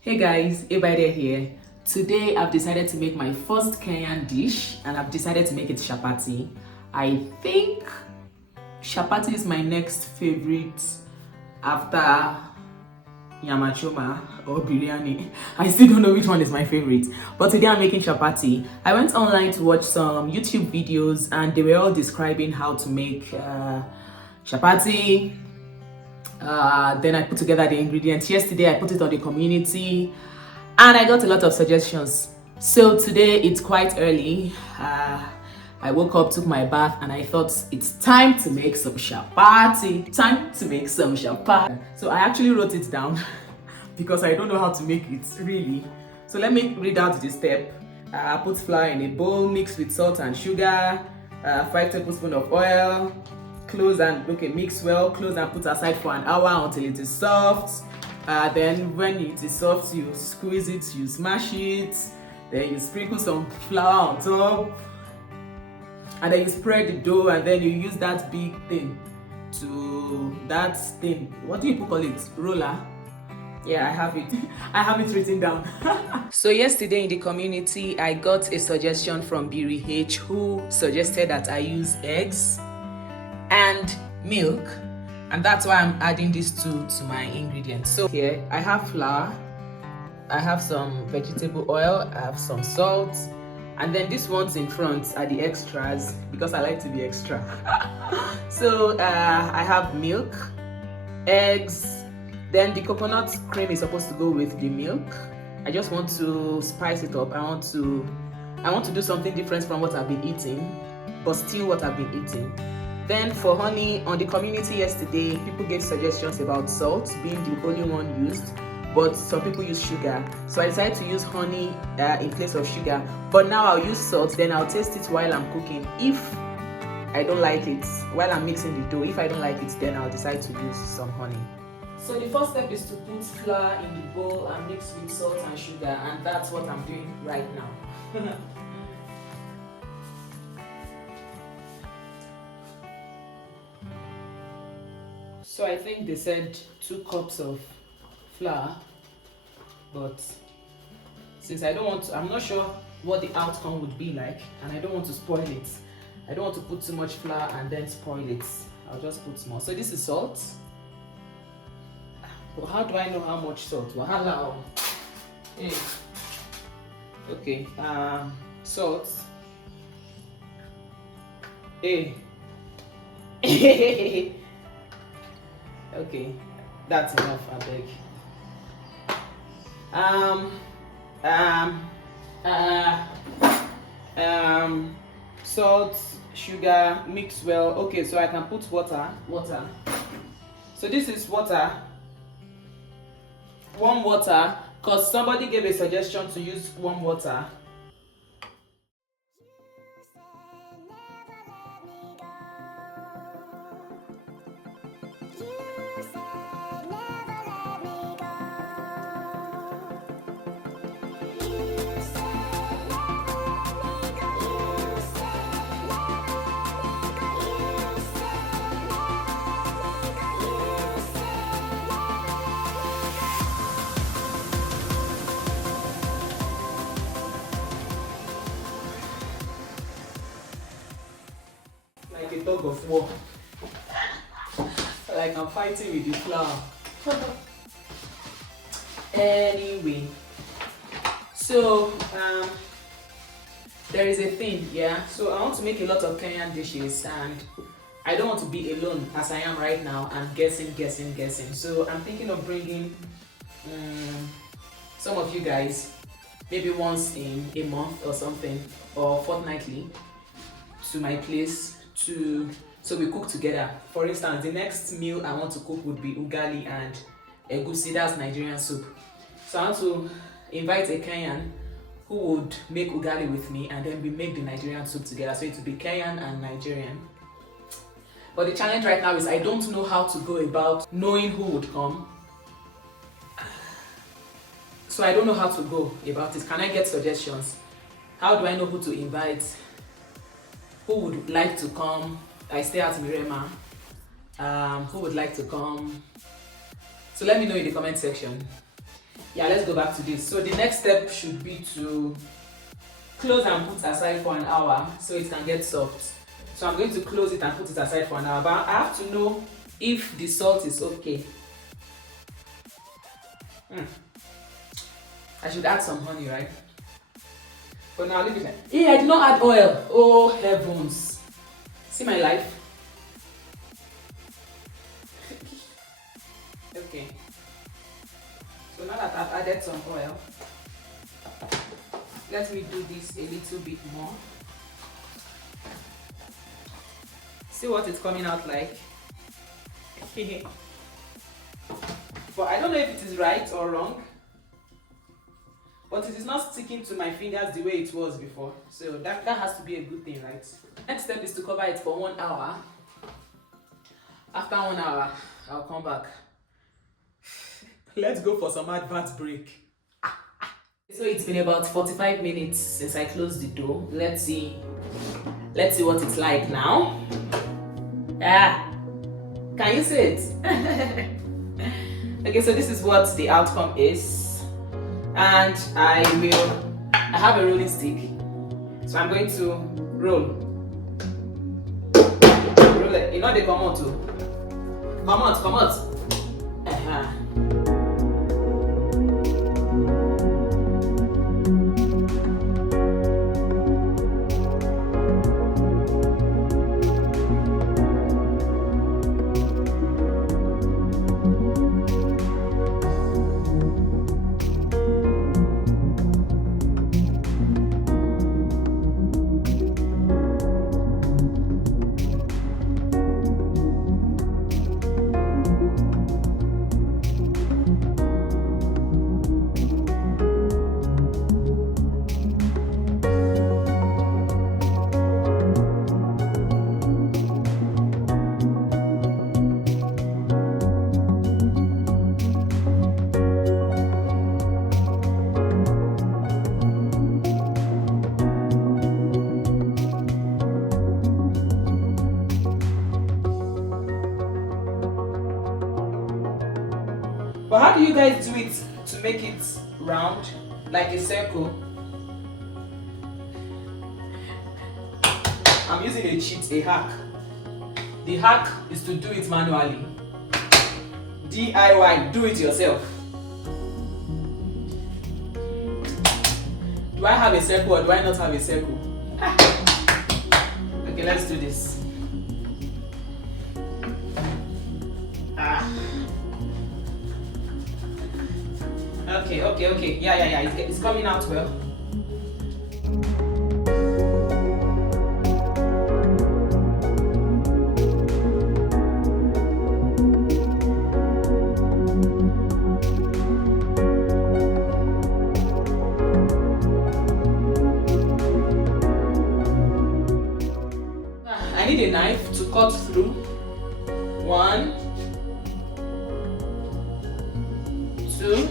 Hey guys, Ebide here. Today I've decided to make my first Kenyan dish and I've decided to make it chapati. I think chapati is my next favorite after yamachoma or biryani. I still don't know which one is my favorite, but today I'm making chapati. I went online to watch some YouTube videos and they were all describing how to make chapati. Then I put together the ingredients. Yesterday I put it on the community and I got a lot of suggestions. So today it's quite early. I woke up, took my bath, and I thought it's time to make some chapati. So I actually wrote it down because I don't know how to make it really. So let me read out the step. I put flour in a bowl, mix with salt and sugar, 5 tablespoons of oil. Mix well, close and put aside for an hour until it is soft. Then when it is soft, you squeeze it, you smash it, then you sprinkle some flour on top, and then you spread the dough, and then you use that big thing what do you call it? Roller. Yeah, I have it. I have it written down. So yesterday in the community, I got a suggestion from Biri H, who suggested that I use eggs and milk, and that's why I'm adding these two to my ingredients. So here I have flour, I have some vegetable oil, I have some salt, and then these ones in front are the extras because I like to be extra. So I have milk, eggs, then the coconut cream is supposed to go with the milk. I just want to spice it up. I want to do something different from what I've been eating, but still what I've been eating. Then for honey, on the community yesterday, people gave suggestions about salt being the only one used, but some people use sugar. So I decided to use honey in place of sugar. But now I'll use salt, then I'll taste it while I'm cooking. If I don't like it, while I'm mixing the dough, if I don't like it, then I'll decide to use some honey. So the first step is to put flour in the bowl and mix with salt and sugar, and that's what I'm doing right now. So I think they said 2 cups of flour, but since I'm not sure what the outcome would be like, and I don't want to spoil it. I don't want to put too much flour and then spoil it. I'll just put small. So this is salt. But how do I know how much salt? Wahala. Hey. Okay. Salt. Hey. Okay, that's enough, I beg. Salt, sugar, mix well. Okay, so I can put water. So this is water, warm water, because somebody gave a suggestion to use warm water. Like a tug of war. Like I'm fighting with the flour. Anyway, so there is a thing, yeah. So I want to make a lot of Kenyan dishes, and I don't want to be alone as I am right now and guessing. So I'm thinking of bringing some of you guys, maybe once in a month or something, or fortnightly, to my place so we cook together. For instance, the next meal I want to cook would be ugali and egusi, that's Nigerian soup. So I want to invite a Kenyan who would make ugali with me, and then we make the Nigerian soup together. So it would be Kenyan and Nigerian. But the challenge right now is I don't know how to go about knowing who would come. So I don't know how to go about it. Can I get suggestions? How do I know who to invite? Who would like to come? I stay at Mirema. Who would like to come? So let me know in the comment section. Yeah, let's go back to this. So the next step should be to close and put aside for an hour so it can get soft. So I'm going to close it and put it aside for an hour, but I have to know if the salt is okay. I should add some honey, right? But now leave it like, hey, I did not add oil. Oh heavens. See my life? Okay. So now that I've added some oil, let me do this a little bit more. See what it's coming out like. But I don't know if it is right or wrong. But it is not sticking to my fingers the way it was before. So that has to be a good thing, right? Next step is to cover it for 1 hour. After 1 hour, I'll come back. Let's go for some advert break. So it's been about 45 minutes since I closed the dough. Let's see what it's like now. Can you see it? Okay, so this is what the outcome is. And I have a rolling stick. So I'm going to roll it. You know they come out too. Come out. But how do you guys do it to make it round, like a circle? I'm using a cheat, a hack. The hack is to do it manually. DIY, do it yourself. Do I have a circle or do I not have a circle? Okay, let's do this. Okay. Yeah. It's coming out well. I need a knife to cut through. 1, 2,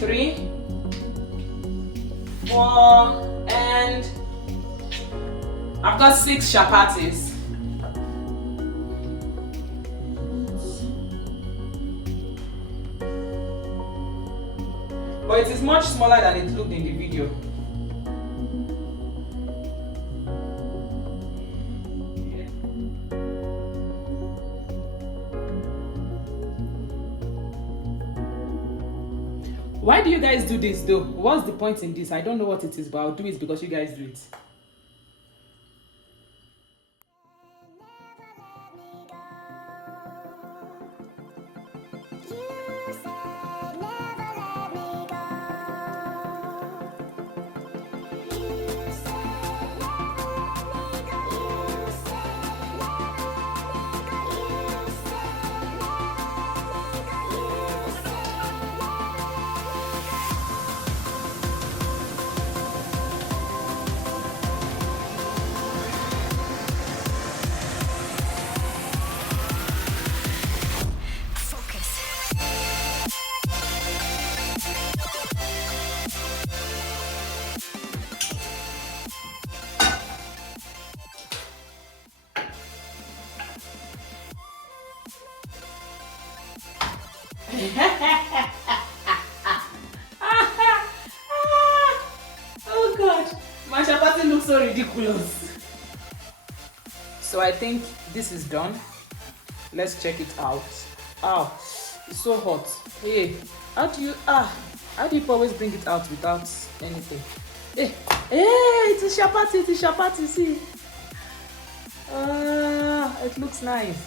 3, 4, and I've got 6 chapatis. But it is much smaller than it looked in the video. Why do you guys do this though? What's the point in this? I don't know what it is, but I'll do it because you guys do it. ridiculous. So I think this is done. Let's check it out. Oh, it's so hot. Hey, how do you always bring it out without anything? Hey, it is chapati, see. It looks nice.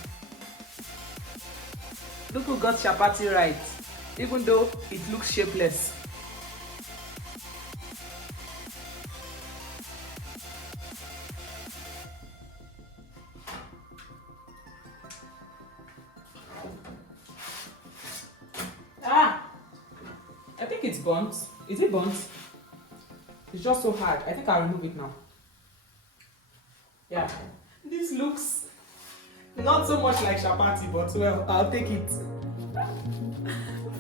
Look who got chapati right, even though it looks shapeless. I think it's burnt. Is it burnt? It's just so hard. I think I'll remove it now. Yeah. This looks not so much like chapati, but well, I'll take it.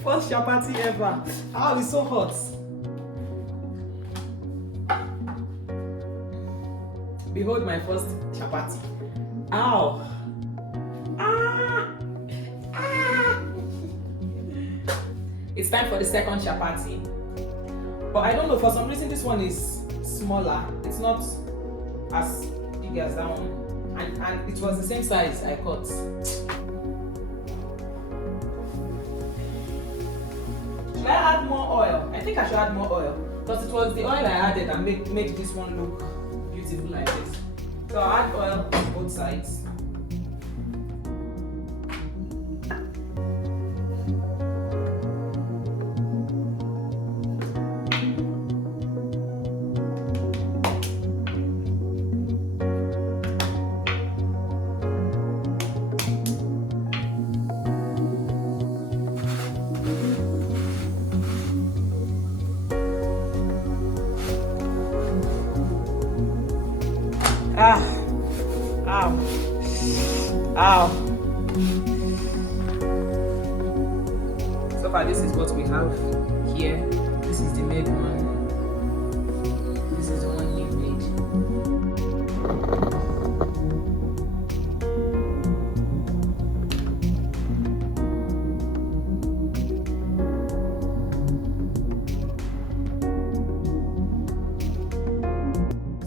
First chapati ever. Oh, it's so hot. Behold my first chapati. Ow. It's time for the second chapati. But I don't know, for some reason this one is smaller. It's not as big as that one. And it was the same size I cut. Should I add more oil? I think I should add more oil. Because it was the oil I added that made this one look beautiful like this. So I'll add oil on both sides. Ow. So far, this is what we have here. This is the made one. This is the one he made.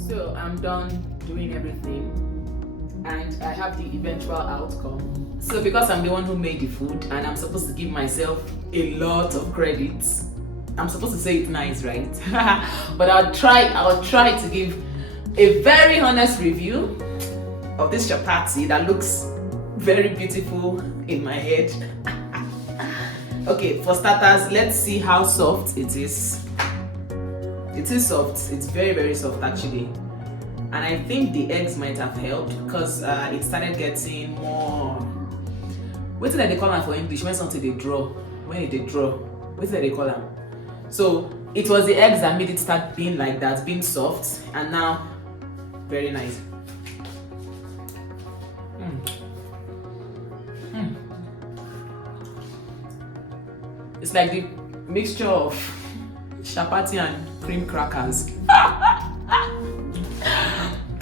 So I'm done doing everything. And I have the eventual outcome. So because I'm the one who made the food and I'm supposed to give myself a lot of credit, I'm supposed to say it's nice, right? But I'll try to give a very honest review of this chapati that looks very beautiful in my head. Okay, for starters, let's see how soft it is. It is soft. It's very, very soft actually. And I think the eggs might have helped because it started getting more. What did they call them for English? When something they draw. When they draw. What did they call them? So it was the eggs that made it start being like that, being soft, and now very nice. It's like the mixture of chapati and cream crackers.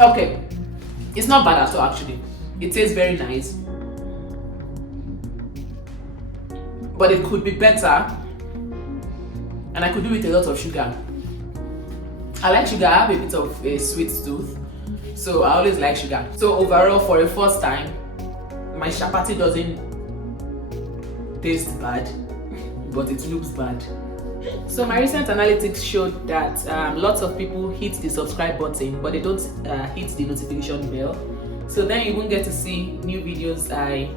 Okay, it's not bad at all actually. It tastes very nice, but it could be better, and I could do with a lot of sugar. I like sugar. I have a bit of a sweet tooth, so I always like sugar. So overall, for the first time, my chapati doesn't taste bad, but it looks bad. So my recent analytics showed that lots of people hit the subscribe button, but they don't hit the notification bell. So then you won't get to see new videos I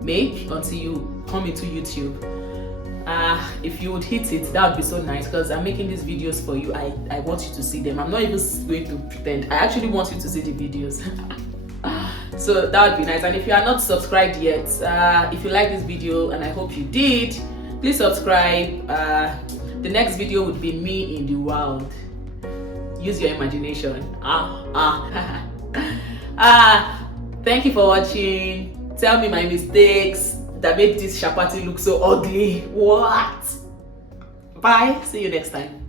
make until you come into YouTube. If you would hit it, that would be so nice because I'm making these videos for you. I want you to see them. I'm not even going to pretend. I actually want you to see the videos. So that would be nice. And if you are not subscribed yet, if you like this video, and I hope you did, please subscribe. The next video would be me in the wild. Use your imagination. Thank you for watching. Tell me my mistakes that made this chapati look so ugly. What? Bye. See you next time.